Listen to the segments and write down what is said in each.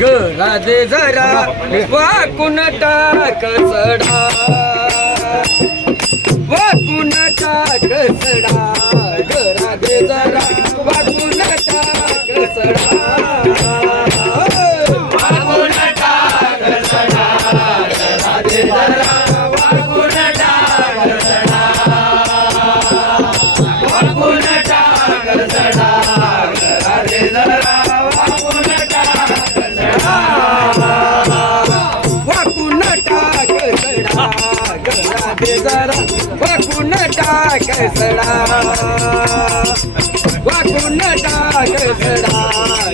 गरा दे जरा वाकून टाक सडा वाकून टाक सडा गरा दे जरा वाकून टाक सडा वाकून टाक सडा गरा दे जरा वाकून टाक सडा वाकून टाक सडा गरा दे जरा वाकून टाक सडा वाकून टाक सडा गरा दे जरा वाकून टाक सडा वाकून टाक सडा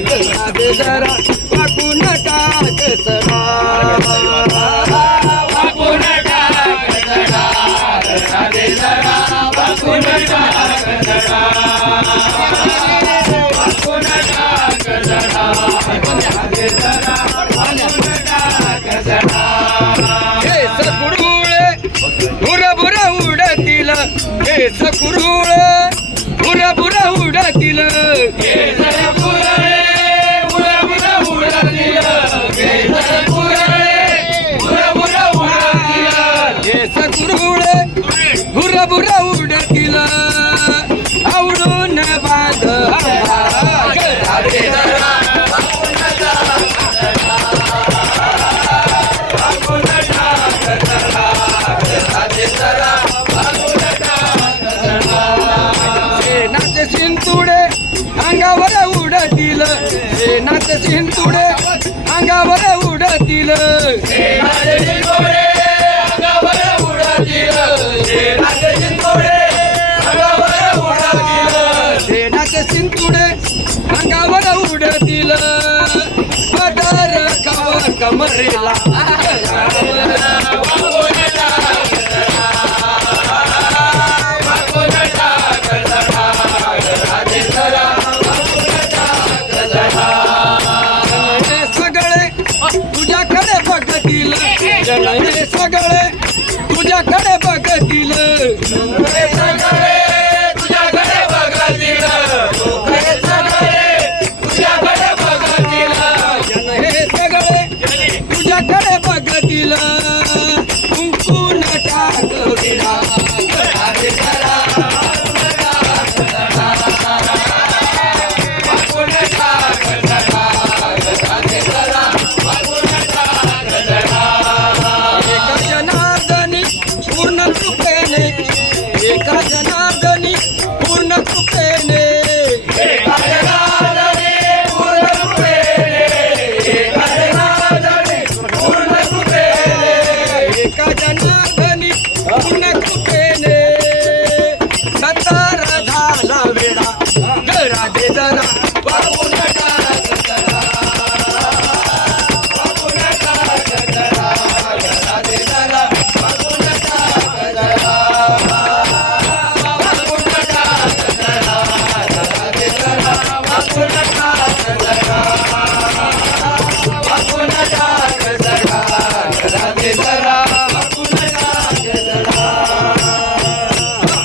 गरा दे जरा वाकून टाक सडा वाकून टाक सडा गरा दे जरा वाकून टाक सडा वाकून टाक सडा गरा दे जरा वाकून टाक सडा केस कुरुळे भुरभुर उडतील केस कुरुळे भुरभुर उडतील केस कुरुळे भुरभुर उडतील केस कुरुळे भुरभुर उडतील केस कुरुळे भुरभुर उडतील आवडून बांध गरा दे जरा वाकून टाक सडा वाकून टाक सडा गरा दे जरा वाकून टाक सडा शेणाचे शिंतुडे अंगावर उडतील शेणाचे शिंतुडे अंगावर उडतील शेणाचे शिंतुडे अंगावर उडतील शेणाचे शिंतुडे अंगावर उडतील शेणाचे शिंतुडे अंगावर उडतील पदर खाव कमरेला वाकून टाक सडा वाकून टाक सडा गरा दे जरा वाकून टाक सडा हे सगळे तुझ्याकडे बघतील हे सगळे तुझ्याकडे बघतील हे सगळे तुझ्याकडे बघतील हे सगळे तुझ्याकडे बघतील हे सगळे तुझ्याकडे बघतील कुंकून टाक विडा गरा दे जरा वाकून टाक सडा वाकून टाक सडा गरा दे जरा वाकून टाक सडा एका जनार्दनी पूर्ण कृपेने एका जनार्दनी पूर्ण कृपेने एका जनार्दनी पूर्ण कृपेने एका जनार्दनी पूर्ण कृपेने एका जनार्दनी पूर्ण कृपेने सतार झाला वेडा गरा दे जरा वाकून टाक सडा वाकून टाक सडा गरा दे जरा वाकून टाक सडा वाकून टाक सडा गरा दे जरा वाकून टाक सडा